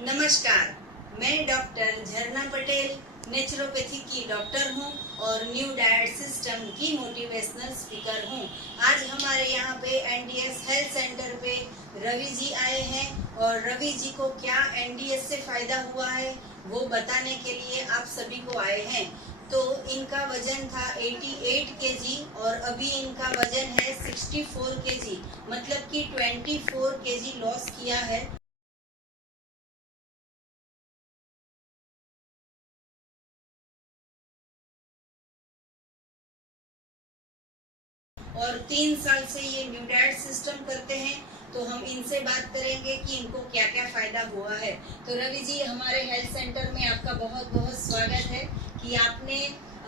नमस्कार, मैं डॉक्टर झरना पटेल नेचुरोपैथी की डॉक्टर हूँ और न्यू डाइट सिस्टम की मोटिवेशनल स्पीकर हूँ। आज हमारे यहाँ पे एनडीएस हेल्थ सेंटर पे रवि जी आए हैं और रवि जी को क्या एनडीएस से फायदा हुआ है वो बताने के लिए आप सभी को आए हैं। तो इनका वजन था 88 केजी और अभी इनका वजन है 64 केजी, मतलब कि 24 केजी लॉस किया है। और 3 साल से ये न्यू डाइट सिस्टम करते हैं। तो हम इनसे बात करेंगे कि इनको क्या क्या फायदा हुआ है। तो रवि जी, हमारे हेल्थ सेंटर में आपका बहुत बहुत स्वागत है कि आपने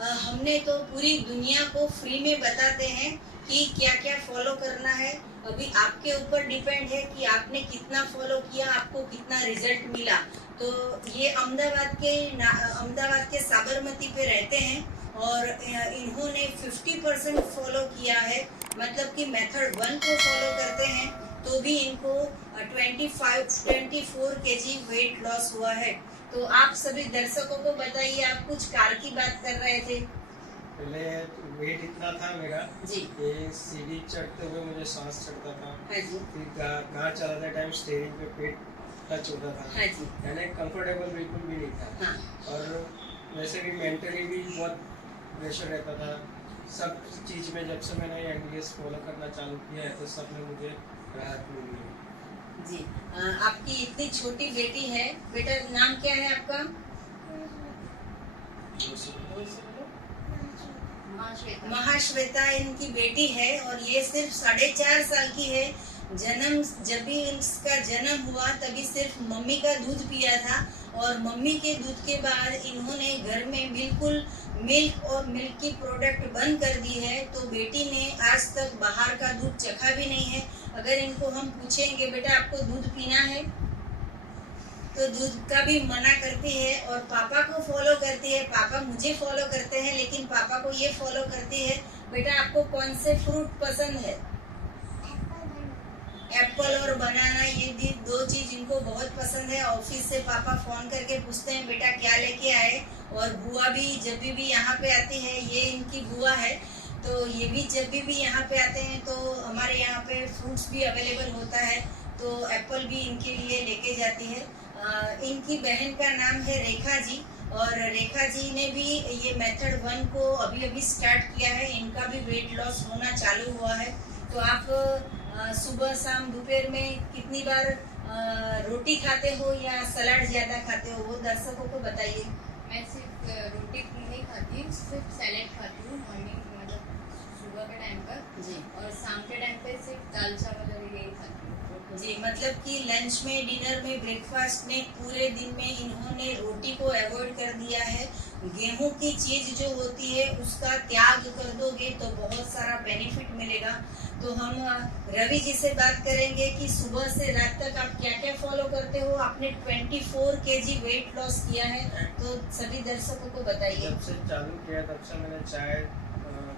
हमने तो पूरी दुनिया को फ्री में बताते हैं कि क्या क्या फॉलो करना है। अभी आपके ऊपर डिपेंड है कि आपने कितना फॉलो किया, आपको कितना रिजल्ट मिला। तो ये अहमदाबाद के साबरमती पे रहते हैं और इन्होंने 50% फॉलो किया है, मतलब कि मेथड 1 को फॉलो करते हैं तो भी इनको 24 केजी वेट लॉस हुआ है। तो आप सभी दर्शकों को बताइए, आप कुछ कार की बात कर रहे थे। पहले वेट इतना था मेरा जी कि सीढ़ी चढ़ते हुए मुझे सांस चढ़ता था। हाँ जी फिर कार चलाते टाइम स्टीयरिंग पे पेट टच होता था। हाँ जी यानी कंफर्टेबल बिल्कुल भी नहीं था। हाँ और वैसे भी मेंटली भी बहुत प्रेशर रहता था। सब चीज़ में जब से मैंने एनडीएस फॉलो करना चालू किया है तो सब में मुझे राहत मिली है। जी। आपकी इतनी छोटी बेटी है, बेटा नाम क्या है आपका? महाश्वेता इनकी बेटी है और ये सिर्फ 4.5 साल की है। जब भी इसका जन्म हुआ तभी सिर्फ मम्मी का दूध पिया था और मम्मी के दूध के बाद इन्होंने घर में बिल्कुल मिल्क और मिल्क की प्रोडक्ट बंद कर दी है। तो बेटी ने आज तक बाहर का दूध चखा भी नहीं है। अगर इनको हम पूछेंगे बेटा आपको दूध पीना है तो दूध का भी मना करती है और पापा को फॉलो करती है। पापा मुझे फॉलो करते हैं लेकिन पापा को ये फॉलो करती है। बेटा आपको कौन से फ्रूट पसंद है? एप्पल और बनाना, ये दो चीज इनको बहुत पसंद है। ऑफिस से पापा फोन करके पूछते हैं बेटा क्या लेके आए। और बुआ भी जब भी यहाँ पे आती है, ये इनकी बुआ है, तो ये भी जब भी यहाँ पे आते हैं तो हमारे यहाँ पे फ्रूट्स भी अवेलेबल होता है, तो एप्पल भी इनके लिए लेके जाती है। इनकी बहन का नाम है रेखा जी और रेखा जी ने भी ये मेथड 1 को अभी अभी स्टार्ट किया है। इनका भी वेट लॉस होना चालू हुआ है। तो आप सुबह शाम दोपहर में कितनी बार रोटी खाते हो या सलाद ज्यादा खाते हो, वो दर्शकों को बताइए। मैं सिर्फ रोटी नहीं खाती, सिर्फ सैलेड खाती हूँ मॉर्निंग, मतलब सुबह के टाइम पर जी और शाम के टाइम पे सिर्फ दाल चावल और यही खाती हूँ। जी, मतलब कि लंच में, डिनर में, ब्रेकफास्ट में पूरे दिन में इन्होंने रोटी को अवॉइड कर दिया है। गेहूं की चीज जो होती है उसका त्याग कर दोगे तो बहुत सारा बेनिफिट मिलेगा। तो हम रवि जी से बात करेंगे कि सुबह से रात तक आप क्या क्या फॉलो करते हो। आपने 24 केजी वेट लॉस किया है, तो सभी दर्शकों को बताइए। जब से चालू किया तब से मैंने चाय,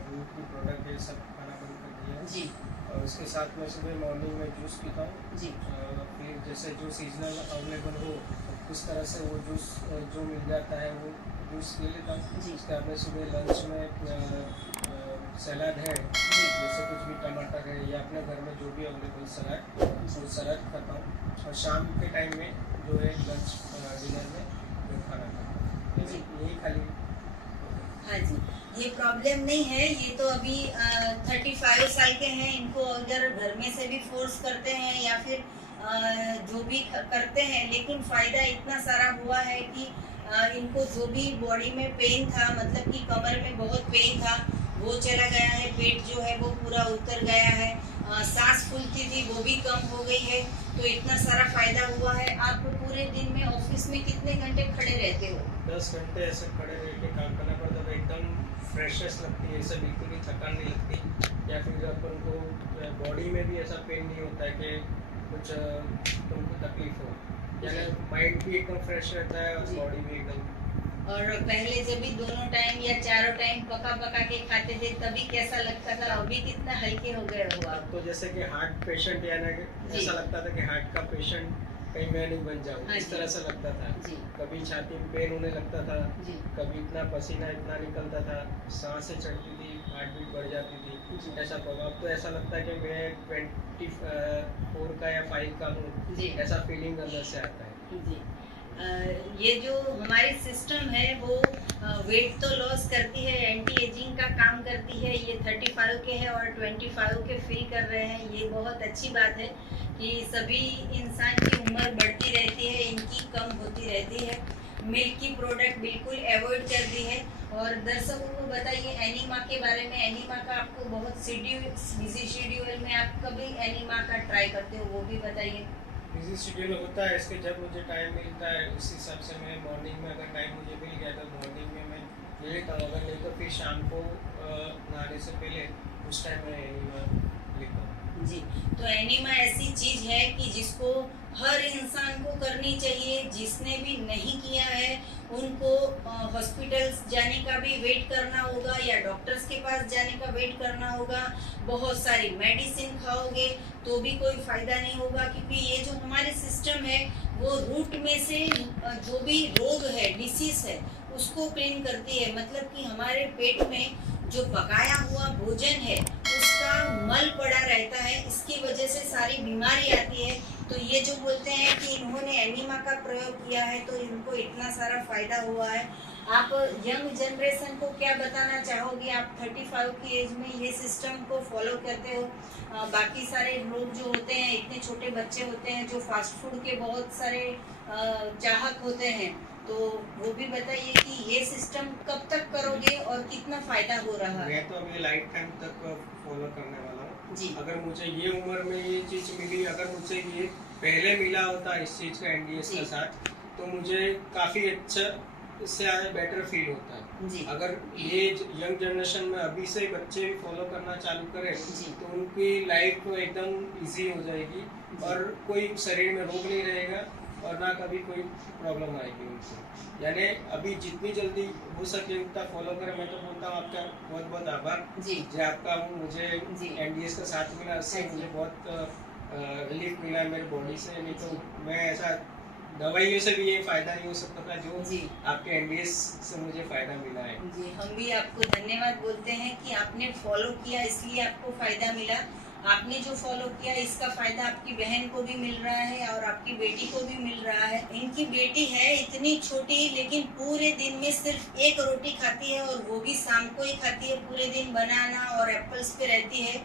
दूध की प्रोडक्ट ये सब खाना बंद कर दिया है। जी और उसके साथ में सुबह मॉर्निंग में जूस पीता हूँ। जी फिर जैसे जो सीजनल अवेलेबल हो उस तरह से वो जूस जो मिल जाता है वो जूस पी लेता हूँ। जी उसके बाद में सुबह लंच में सलाद है, जैसे कुछ भी टमाटर है या अपने घर में जो भी अवेलेबल सलाद, वो सलाद खाता हूँ। और शाम के टाइम में जो है लंच डिनर में वो खाना खाता हूँ। यही खाली। हाँ जी, ये प्रॉब्लम नहीं है। ये तो अभी 35 साल के हैं। इनको अगर घर में से भी फोर्स करते हैं या फिर जो भी करते हैं, लेकिन फायदा इतना सारा हुआ है कि इनको जो भी बॉडी में पेन था, मतलब कि कमर में बहुत पेन था, वो चला गया है। पेट जो है वो पूरा उतर गया है। सांस फूलती थी वो भी कम हो गई है। तो इतना सारा फायदा हुआ है। आप पूरे दिन में ऑफिस में कितने घंटे खड़े रहते हो? 10 घंटे ऐसे खड़े रह के काम करना पड़ता है। एकदम फ्रेशनेस लगती है, ऐसे बिल्कुल भी थकान नहीं लगती। या फिर अपन को बॉडी में भी ऐसा पेन नहीं होता है कि कुछ तुमको तकलीफ हो। यानी माइंड भी एकदम फ्रेश रहता है और जी। बॉडी भी एकदम। और पहले जब भी दोनों टाइम या चारों टाइम पका पका के खाते थे तभी कैसा लगता था, अभी कितना हल्के हो गए हो आप? तो जैसे कि हार्ट पेशेंट, यानी जी। ऐसा लगता था कि हार्ट का पेशेंट कहीं मैं नहीं बन जाऊँ, हाँ इस जी। तरह से लगता था। जी कभी छाती में पेन होने लगता था, जी कभी इतना पसीना इतना निकलता था, सांसें चढ़ती थी, हार्ट बीट बढ़ जाती थी, जी ऐसा प्रभाव। अब तो ऐसा लगता है कि मैं 24 का या 5 का हूँ, जी ऐसा फीलिंग अंदर से आता है। जी ये जो हमारी सिस्टम है वो वेट तो लॉस करती है, एंटी एजिंग का काम करती है। ये 35 के है और 25 के फील कर रहे हैं, ये बहुत अच्छी बात है कि सभी इंसान की उम्र बढ़ती रहती है, इनकी कम होती रहती है। मिल्क की प्रोडक्ट बिल्कुल अवॉइड कर दी है। और दर्शकों को बताइए एनीमा के बारे में। एनीमा का आपको बहुत बिजी शेड्यूल में आप कभी एनीमा का ट्राई करते हो, वो भी बताइए। बिजी शेड्यूल होता है इसके, जब मुझे टाइम मिलता है उस हिसाब से मैं मॉर्निंग में अगर टाइम मुझे मिल गया तो मॉर्निंग में मैं ले लेता हूँ, अगर नहीं तो फिर शाम को नहाने से पहले उस टाइम मैं एनिमा लेता हूँ। जी तो एनीमा ऐसी चीज है कि जिसको हर इंसान को करनी चाहिए। जिसने भी नहीं किया है उनको हॉस्पिटल्स जाने का भी वेट करना होगा या डॉक्टर्स के पास जाने का वेट करना होगा। बहुत सारी मेडिसिन खाओगे तो भी कोई फायदा नहीं होगा, क्योंकि ये जो हमारे सिस्टम है वो रूट में से जो भी रोग है, डिसीज है, उसको क्लीन करती है। मतलब कि हमारे पेट में जो पकाया हुआ भोजन है उसका मल पड़ा रहता है, इसकी वजह से सारी बीमारी आती है। तो ये जो बोलते हैं कि इन्होंने एनीमा का प्रयोग किया है तो इनको इतना सारा फायदा हुआ है। आप यंग जनरेशन को क्या बताना चाहोगे? आप 35 की एज में ये सिस्टम को फॉलो करते हो। बाकी सारे लोग जो होते हैं, इतने छोटे बच्चे होते हैं जो फास्ट फूड के बहुत सारे चाहक होते हैं, तो वो भी बताइए कि ये सिस्टम कब तक करोगे और कितना फायदा हो रहा है। मैं तो अभी लाइफ टाइम तक फॉलो करने वाला हूँ। जी अगर मुझे ये उम्र में ये चीज़ मिली, अगर मुझे ये पहले मिला होता इस चीज़ का एनडीएस जी। के साथ, तो मुझे काफ़ी अच्छा, इससे बेटर फील होता है। जी अगर ये यंग जनरेशन में अभी से बच्चे फॉलो करना चालू करें जी। तो उनकी लाइफ तो एकदम इजी हो जाएगी और कोई शरीर में रोग नहीं रहेगा और ना कभी कोई प्रॉब्लम आएगी उनको। यानी अभी जितनी जल्दी हो सके उतना फॉलो करें। मैं तो बोलता हूँ आपका बहुत बहुत आभार जी जो आपका हूँ, मुझे जी। एनडीएस का साथ मिला, उससे हाँ जी। मुझे बहुत रिलीफ मिला मेरी बॉडी से। नहीं तो मैं ऐसा दवाइयों से भी ये फायदा नहीं हो सकता था जो जी आपके एनडीएस से मुझे फायदा मिला है। जी, हम भी आपको धन्यवाद बोलते हैं कि आपने फॉलो किया, इसलिए आपको फायदा मिला। आपने जो फॉलो किया इसका फायदा आपकी बहन को भी मिल रहा है और आपकी बेटी को भी मिल रहा है। इनकी बेटी है इतनी छोटी, लेकिन पूरे दिन में सिर्फ एक रोटी खाती है और वो भी शाम को ही खाती है। पूरे दिन बनाना और एप्पल्स पे रहती है।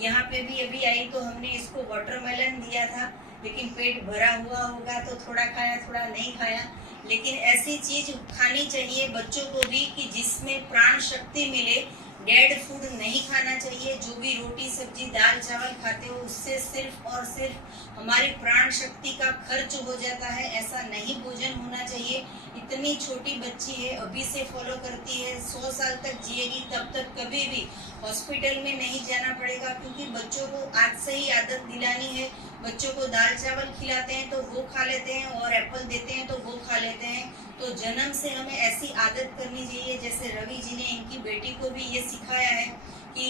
यहाँ पे भी अभी आई तो हमने इसको वाटरमेलन दिया था, लेकिन पेट भरा हुआ होगा तो थोड़ा खाया थोड़ा नहीं खाया। लेकिन ऐसी चीज खानी चाहिए बच्चों को भी कि जिसमें प्राण शक्ति मिले। डेड फूड नहीं खाना चाहिए। जो भी रोटी सब्जी दाल चावल खाते हो उससे सिर्फ और सिर्फ हमारी प्राण शक्ति का खर्च हो जाता है। ऐसा नहीं भोजन होना चाहिए। इतनी छोटी बच्ची है, अभी से फॉलो करती है, 100 साल तक जिएगी, तब तक कभी भी हॉस्पिटल में नहीं जाना पड़ेगा, क्योंकि बच्चों को आज से ही आदत दिलानी है। बच्चों को दाल चावल खिलाते हैं तो वो खा लेते हैं और एप्पल देते हैं तो वो खा लेते हैं। तो जन्म से हमें ऐसी आदत करनी चाहिए। जैसे रवि जी ने इनकी बेटी को भी ये सिखाया है कि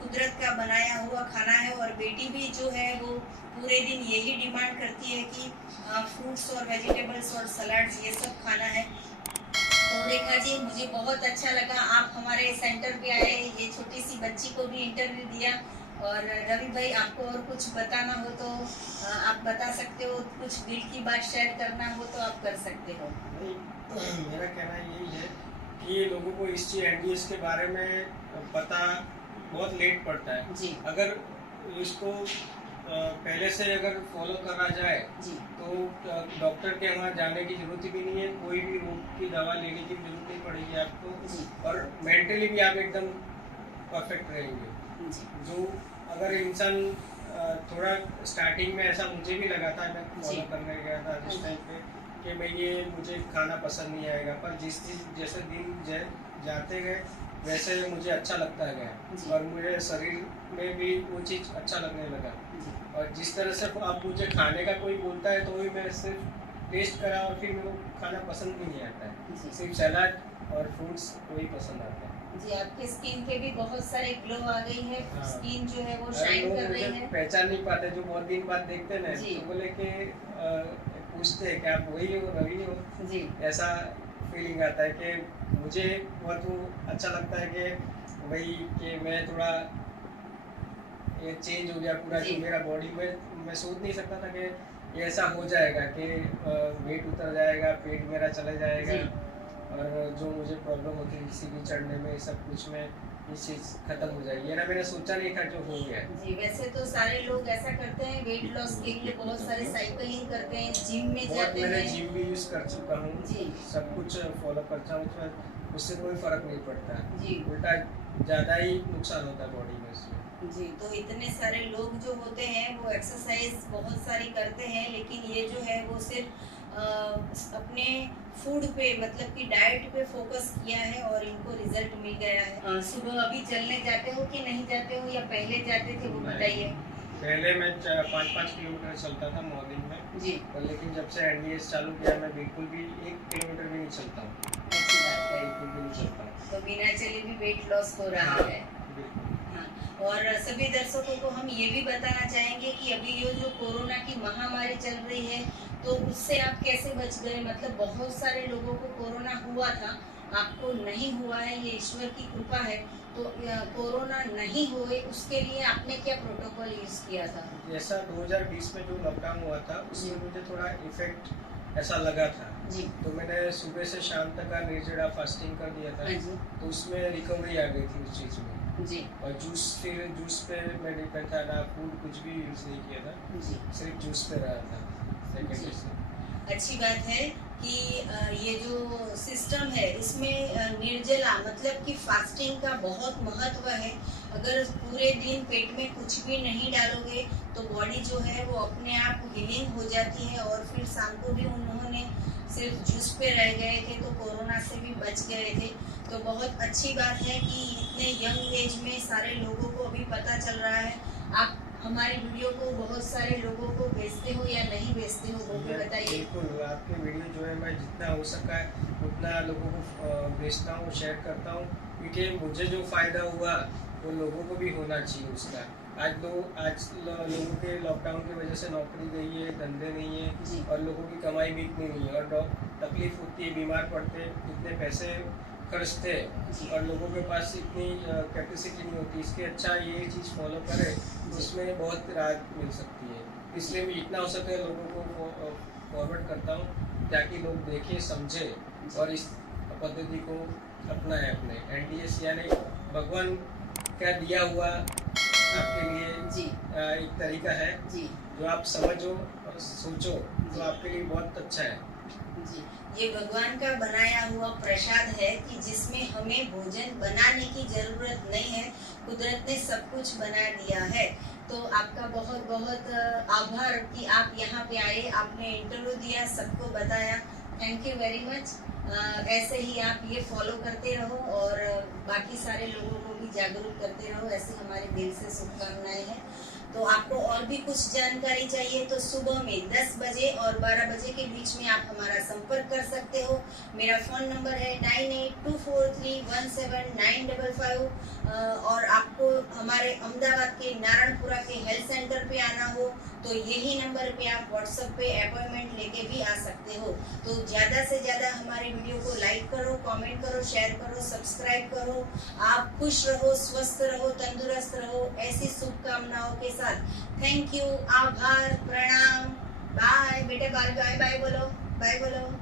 कुदरत का बनाया हुआ खाना है, और बेटी भी जो है वो पूरे दिन यही डिमांड करती है कि फ्रूट्स और वेजिटेबल्स और सलाड्स ये सब खाना है। तो रेखा जी, मुझे बहुत अच्छा लगा आप हमारे सेंटर पे आए, ये छोटी सी बच्ची को भी इंटरव्यू दिया। और रवि भाई, आपको और कुछ बताना हो तो आप बता सकते हो, कुछ दिल की बात शेयर करना हो तो आप कर सकते हो। नहीं, मेरा कहना यही है कि ये लोगों को इस चीज एनडीएस के बारे में पता बहुत लेट पड़ता है। जी अगर इसको पहले से अगर फॉलो करा जाए जी तो डॉक्टर के वहाँ जाने की जरूरत भी नहीं है, कोई भी रोग की दवा लेने की जरूरत नहीं पड़ेगी आपको, जी और मेंटली भी आप एकदम परफेक्ट रहेंगे। जी जो अगर इंसान थोड़ा स्टार्टिंग में ऐसा मुझे भी लगा था, मैं फॉलो जी। करने गया था जिस टाइम पे कि भाई ये मुझे खाना पसंद नहीं आएगा, पर जैसे दिन जाते गए वैसे मुझे अच्छा लगता जी। गया और मुझे शरीर में भी वो चीज़ अच्छा लगने लगा। जी और जिस तरह से अब मुझे खाने का कोई बोलता है तो भी मैं सिर्फ टेस्ट करा और फिर मेरे को खाना पसंद भी नहीं आता है, जी सिर्फ सलाद और फ्रूट्स वही पसंद आता है। जी, आपके स्किन के भी बहुत सारे ग्लो आ गई है, हाँ। स्किन जो है वो अरे शाइन लोग कर रही मुझे है। पहचान नहीं पाते, जो बहुत दिन बाद देखते ना जी। तो बोले कि पूछते हैं कि आप वही हो, रवि हो। जी ऐसा फीलिंग आता है कि मुझे बहुत वो अच्छा लगता है कि वही कि मैं थोड़ा ये चेंज हो गया पूरा जी। जो मेरा बॉडी में। मैं सोच नहीं सकता था कि ये ऐसा हो जाएगा कि वेट उतर जाएगा, पेट मेरा चला जाएगा, जी। और जो मुझे प्रॉब्लम होती थी सीढ़ी चढ़ने में, सब कुछ में ये चीज़ खत्म हो जाएगी। ये ना मैंने सोचा नहीं था जो हो गया। जी, वैसे तो सारे लोग ऐसा करते हैं, वेट लॉस के लिए बहुत सारे साइकिलिंग करते हैं, जिम में बहुत जाते मैंने हैं। जिम भी यूज़ कर चुका हूँ, जी। सब कुछ फॉलो करता हूँ, तो उससे कोई फ़र्क नहीं पड़ता, जी। उल्टा ज़्यादा ही नुकसान होता है बॉडी में उसमें। जी, तो इतने सारे लोग जो होते हैं वो एक्सरसाइज बहुत सारी करते हैं, लेकिन ये जो है वो सिर्फ अपने फूड पे मतलब कि डाइट पे फोकस किया है और इनको रिजल्ट मिल गया है। सुबह अभी चलने जाते हो कि नहीं जाते हो, या पहले जाते थे वो बताइए। पहले मैं 5-5 किलोमीटर चलता था मॉर्निंग में, जी, और लेकिन जब से एनडीएस चालू किया मैं बिल्कुल भी 1 किलोमीटर भी नहीं चलता हूँ, अच्छी बात है। बिल्कुल भी नहीं चलता हूँ। तो बिना चले भी वेट लॉस हो रहा है। बिल्कुल। हाँ, और सभी दर्शकों को हम ये भी बताना चाहेंगे कि अभी ये जो कोरोना की महामारी चल रही है, तो उससे आप कैसे बच गए। मतलब बहुत सारे लोगों को कोरोना हुआ था, आपको नहीं हुआ है, ये ईश्वर की कृपा है। तो कोरोना नहीं हुए उसके लिए आपने क्या प्रोटोकॉल यूज किया था। जैसा 2020 में जो लॉकडाउन हुआ था उसमें मुझे थोड़ा इफेक्ट ऐसा लगा था, जी। तो मैंने सुबह से शाम तक का निर्जला फास्टिंग कर दिया था, हाँ जी। तो उसमें रिकवरी आ गई थी उस चीज़ में। जी। और फिर जूस पे मैं डिपेंड था, ना फूड कुछ भी यूज़ नहीं किया था, जी। सिर्फ जूस पे रहा था सेकेंड जी। डे से। अच्छी बात है कि ये जो सिस्टम है इसमें निर्जला मतलब कि फास्टिंग का बहुत महत्व है। अगर पूरे दिन पेट में कुछ भी नहीं डालोगे तो बॉडी जो है वो अपने आप हीलिंग हो जाती है। और फिर शाम को भी उन्होंने सिर्फ जूस पे रह गए थे तो कोरोना से भी बच गए थे। तो बहुत अच्छी बात है कि इतने यंग एज में सारे लोगों को अभी पता चल रहा है। आप हमारी वीडियो को बहुत सारे लोगों को भेजते हो या नहीं भेजते हो वो भी बताइए। बिल्कुल, आपके वीडियो जो है मैं जितना हो सका है उतना लोगों को भेजता हूँ, शेयर करता हूँ, क्योंकि मुझे जो फ़ायदा हुआ वो लोगों को भी होना चाहिए उसका। आज लोगों के लॉकडाउन की वजह से नौकरी गई है, धंधे नहीं है, जी। और लोगों की कमाई भी इतनी नहीं है, और तकलीफ होती है, बीमार पड़ते, इतने पैसे खर्चते जी। और लोगों के पास इतनी कैपेसिटी नहीं होती। इसके अच्छा ये चीज़ फॉलो करें तो उसमें बहुत राहत मिल सकती है। इसलिए मैं जितना हो सके लोगों को फॉरवर्ड करता हूँ ताकि लोग देखें, समझें और इस पद्धति को अपनाएं अपने। एनडीएस यानी भगवान का दिया हुआ आपके लिए जी। एक तरीका है, जी। जो आप समझो और सोचो तो आपके लिए बहुत अच्छा है। जी, ये भगवान का बनाया हुआ प्रसाद है कि जिसमें हमें भोजन बनाने की जरूरत नहीं है, कुदरत ने सब कुछ बना दिया है। तो आपका बहुत बहुत आभार कि आप यहाँ पे आए, आपने इंटरव्यू दिया, सबको बताया। Thank you very much. ऐसे ही आप ये फॉलो करते रहो और बाकी सारे लोगों को भी जागरूक करते रहो, ऐसे हमारे दिल से शुभकामनाएं हैं। तो आपको और भी कुछ जानकारी चाहिए तो सुबह में 10 बजे और 12 बजे के बीच में आप हमारा संपर्क कर सकते हो। मेरा फ़ोन नंबर है 9824317955। और आपको हमारे अहमदाबाद के नारायणपुरा के हेल्थ सेंटर पे आना हो तो यही नंबर पे आप व्हाट्सएप पे अपॉइंटमेंट लेके भी आ सकते हो। तो ज़्यादा से ज़्यादा हमारे वीडियो को लाइक करो, कमेंट करो, शेयर करो, सब्सक्राइब करो। आप खुश रहो, स्वस्थ रहो, तंदुरुस्त रहो, ऐसी शुभकामनाओं के साथ। थैंक यू, आभार, प्रणाम, बाय। बेटे बाय बाय बाय बोलो, बाय बोलो।